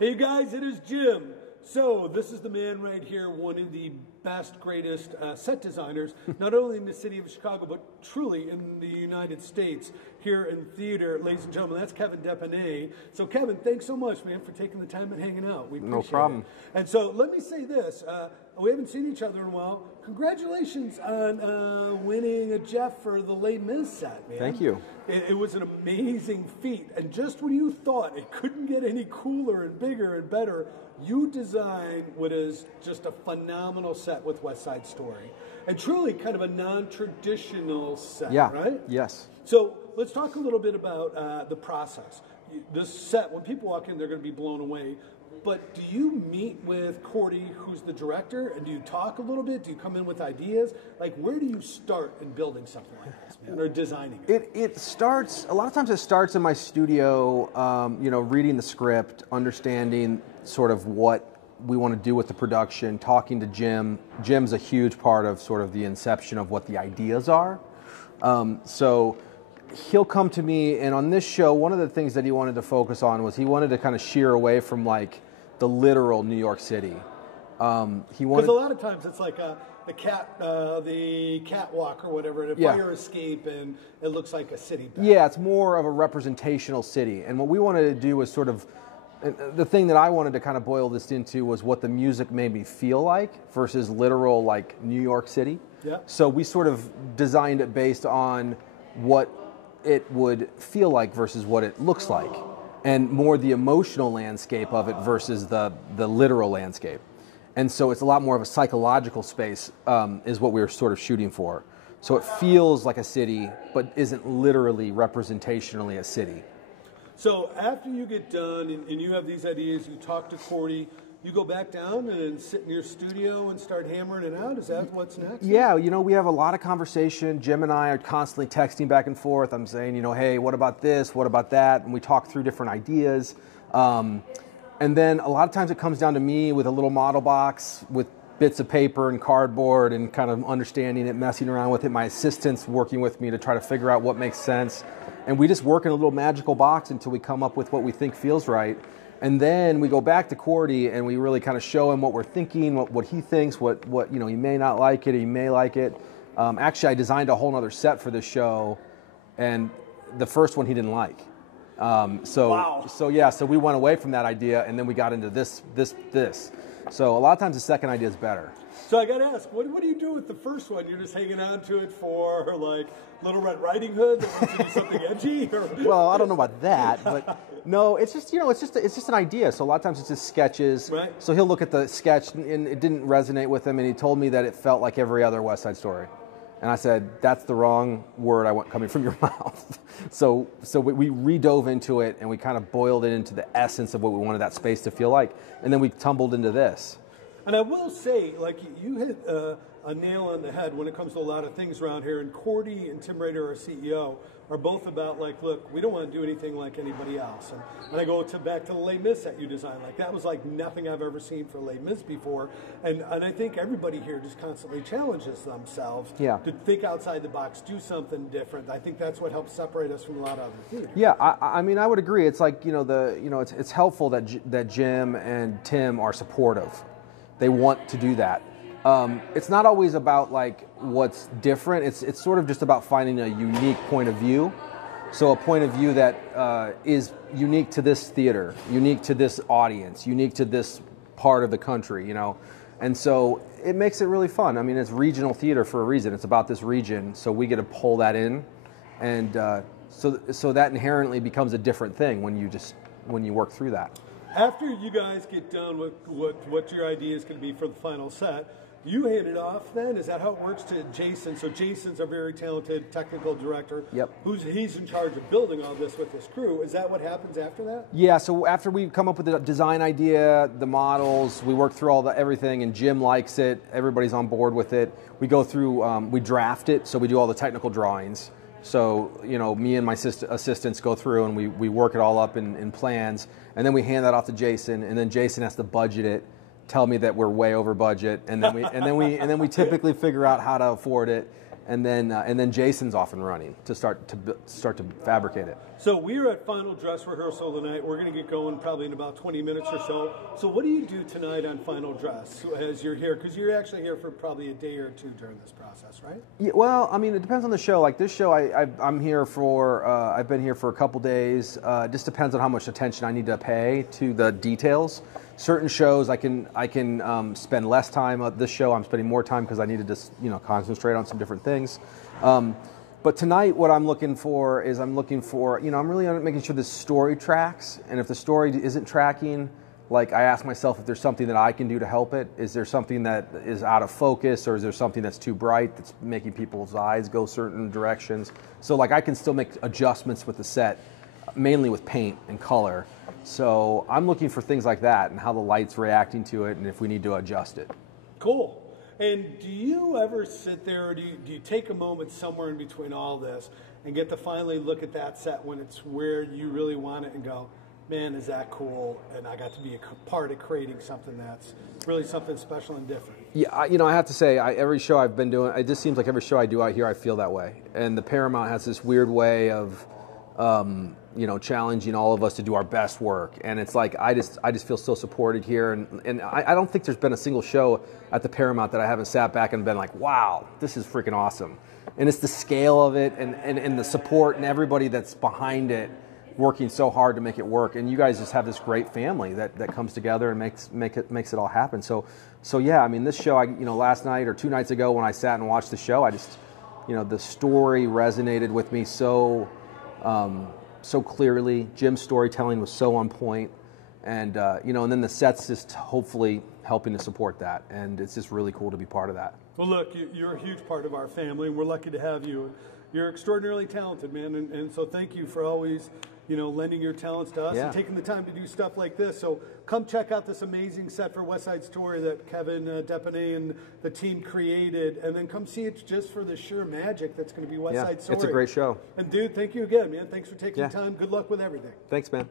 Hey guys, it is Jim. So this is the man right here, one of the best, greatest set designers, not only in the city of Chicago, but truly in the United States, here in theater. Ladies and gentlemen, that's Kevin Depanay. So Kevin, thanks so much, man, for taking the time and hanging out. We appreciate No problem. it. And so let me say this. We haven't seen each other in a while. Congratulations on winning a Jeff for the Les Mis set, man. Thank you. It was an amazing feat. And just when you thought it couldn't get any cooler and bigger and better, you designed what is just a phenomenal set with West Side Story. And truly kind of a non-traditional set, right? Yes. So let's talk a little bit about the process. This set, when people walk in, they're going to be blown away. But do you meet with Cordy, who's the director, and do you talk a little bit? Do you come in with ideas? Like, where do you start in building something like this, man, or designing it? It starts, a lot of times it starts in my studio, reading the script, understanding sort of what we want to do with the production, talking to Jim. Jim's a huge part of sort of the inception of what the ideas are. So he'll come to me, and on this show, one of the things that he wanted to focus on was he wanted to kind of sheer away from like the literal New York City. Because a lot of times it's like the catwalk or whatever, the fire escape, and it looks like a city. Yeah, it's more of a representational city. And what we wanted to do was sort of, the thing that I wanted to kind of boil this into was what the music made me feel like versus literal like New York City. Yeah. So we sort of designed it based on what it would feel like versus what it looks like, and more the emotional landscape of it versus the literal landscape. And so it's a lot more of a psychological space is what we were sort of shooting for. So it feels like a city, but isn't literally representationally a city. So after you get done and you have these ideas, you talk to Cordy, you go back down and sit in your studio and start hammering it out? Is that what's next? Yeah, we have a lot of conversation. Jim and I are constantly texting back and forth. I'm saying, hey, what about this? What about that? And we talk through different ideas. And then a lot of times it comes down to me with a little model box with bits of paper and cardboard and kind of understanding it, messing around with it. My assistant's working with me to try to figure out what makes sense. And we just work in a little magical box until we come up with what we think feels right. And then we go back to Cordy and we really kind of show him what we're thinking, what he thinks, what he may not like it, or he may like it. Actually, I designed a whole other set for this show, and the first one he didn't like. Wow. So we went away from that idea, and then we got into this. So a lot of times the second idea is better. So I got to ask, what do you do with the first one? You're just hanging on to it for like Little Red Riding Hood that wants to do something edgy? Or? Well, I don't know about that, but no, it's just it's just an idea. So a lot of times it's just sketches. Right. So he'll look at the sketch and it didn't resonate with him, and he told me that it felt like every other West Side Story. And I said, that's the wrong word I want coming from your mouth. So we redove into it, and we kind of boiled it into the essence of what we wanted that space to feel like. And then we tumbled into this. And I will say, like, you hit a nail on the head when it comes to a lot of things around here. And Cordy and Tim Rader, our CEO, are both about, like, look, we don't want to do anything like anybody else. And I go back to the Les Mis that you designed. Like, that was like nothing I've ever seen for Les Mis before. And I think everybody here just constantly challenges themselves to think outside the box, do something different. I think that's what helps separate us from a lot of other theaters. Yeah, I mean, I would agree. It's like, it's helpful that Jim and Tim are supportive. They want to do that. It's not always about like what's different. It's sort of just about finding a unique point of view. So a point of view that is unique to this theater, unique to this audience, unique to this part of the country, And so it makes it really fun. I mean, it's regional theater for a reason. It's about this region, so we get to pull that in, and so that inherently becomes a different thing when you work through that. After you guys get done with what your idea is going to be for the final set, you hand it off then? Is that how it works to Jason? So Jason's a very talented technical director. Yep. He's in charge of building all this with his crew. Is that what happens after that? Yeah, so after we come up with the design idea, the models, we work through everything, and Jim likes it, everybody's on board with it. We go through, we draft it, so we do all the technical drawings. So, me and my assistants go through and we work it all up in plans, and then we hand that off to Jason, and then Jason has to budget it, tell me that we're way over budget, and then we typically figure out how to afford it, and then Jason's off and running to start to fabricate it. So we're at final dress rehearsal tonight. We're going to get going probably in about 20 minutes or so. So what do you do tonight on final dress as you're here? Because you're actually here for probably a day or two during this process, right? Yeah, well, I mean, it depends on the show. Like this show, I'm here for. I've been here for a couple days. It just depends on how much attention I need to pay to the details. Certain shows I can spend less time. This show I'm spending more time because I need to just concentrate on some different things. But tonight, what I'm looking for is I'm really making sure the story tracks. And if the story isn't tracking, like I ask myself if there's something that I can do to help it. Is there something that is out of focus, or is there something that's too bright that's making people's eyes go certain directions? So like I can still make adjustments with the set, mainly with paint and color. So I'm looking for things like that and how the light's reacting to it and if we need to adjust it. Cool. And do you ever sit there, or do you take a moment somewhere in between all this and get to finally look at that set when it's where you really want it and go, man, is that cool? And I got to be a part of creating something that's really something special and different. Yeah, I have to say, every show I've been doing, it just seems like every show I do out here, I feel that way. And the Paramount has this weird way of, challenging all of us to do our best work. And it's like, I just feel so supported here. And I don't think there's been a single show at the Paramount that I haven't sat back and been like, wow, this is freaking awesome. And it's the scale of it and the support and everybody that's behind it working so hard to make it work. And you guys just have this great family that comes together and makes it all happen. So yeah, I mean, this show, last night or 2 nights ago when I sat and watched the show, I just, the story resonated with me so clearly. Jim's storytelling was so on point, and and then the sets just hopefully helping to support that, and it's just really cool to be part of that. Well, look, you're a huge part of our family, and we're lucky to have you. You're extraordinarily talented, man, and so thank you for always, lending your talents to us and taking the time to do stuff like this. So come check out this amazing set for West Side Story that Kevin Depanay and the team created, and then come see it just for the sheer magic that's going to be West Side Story. It's a great show. And dude, thank you again, man. Thanks for taking time. Good luck with everything. Thanks, man.